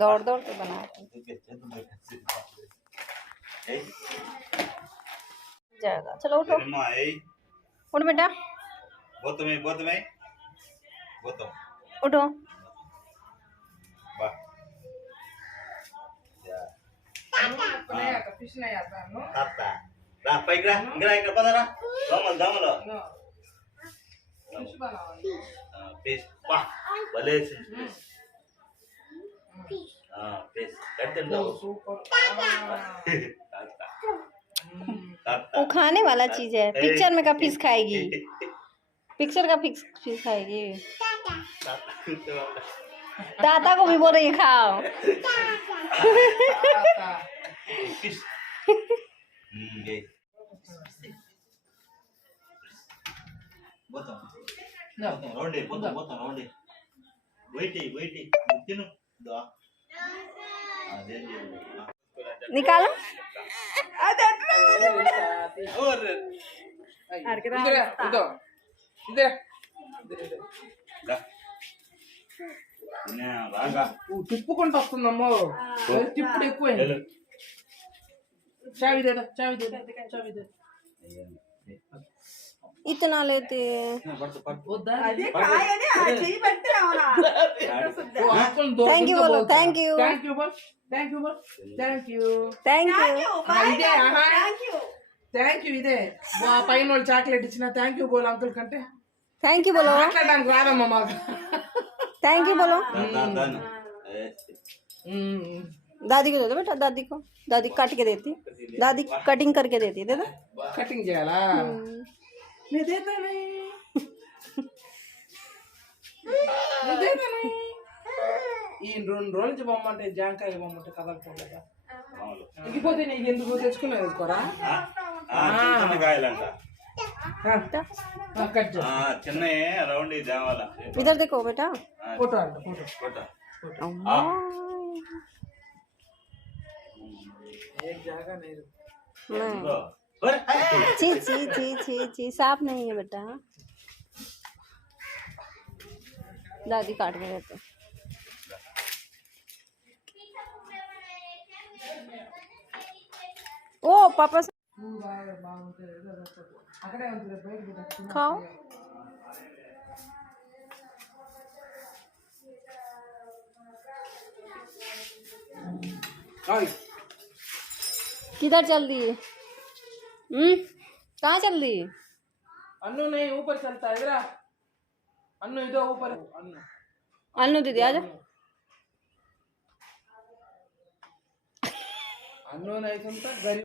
दौड़ दौड़ के बना जाएगा। चलो उठो उठ बेटा उठो। वो खाने वाला चीज है। पिक्चर में का फिश खाएगी, पिक्चर का फिश खाएगी। ताता को भी बोल रही है खाओ। निकालो తిప్పుకుంటూ వస్తుందమ్మో తిప్పుడు ఎక్కువైంది. చావి దేదో చావి దేదో చావి దేదో इतना लेते थैंक यू बोलो थैंक यू థ్యాంక్ యూ బోల్ థ్యాంక్ యూ బోల్ థ్యాంక్ యూ थैंक यू ఇదే థ్యాంక్ యూ ఇదే మా పైన వాళ్ళు చాక్లెట్ ఇచ్చిన థ్యాంక్ యూ బోల్ అంకుల్ కంటే थैंक यू बोलो మాట్లాడడానికి రాదమ్మా మాకు. थैंक यू बोलो दादी को दे दो बेटा, दादी को, दादी काट के देती, दादी कटिंग करके देती, दे दो। కటింగ్ చేయాలా నేను దేతానే ఈ 2 రోజుల నుంచి బొమ్మంటే జాంకాయ బొమ్మంటే కదలపోలేదా ఇంకిపోతే నీకు ఎందుకు తెచ్చుకున్నా తెచ్చుకోరా కట్ చిన్న రౌండ్ దేవాల इधर देखो बेटा, ఫోటో అంట ఫోటో एक जगह नहीं ची ची ची ची ची साफ नहीं है बेटा, दादी काट के देते। ओ पापा खाओ किधर चल दी? कहाँ चल दी? अन्नू नहीं ऊपर चलता है इधर अन्नू इधर ऊपर अन्नू दीदी आजा। अन्नू नहीं सुनता गरीब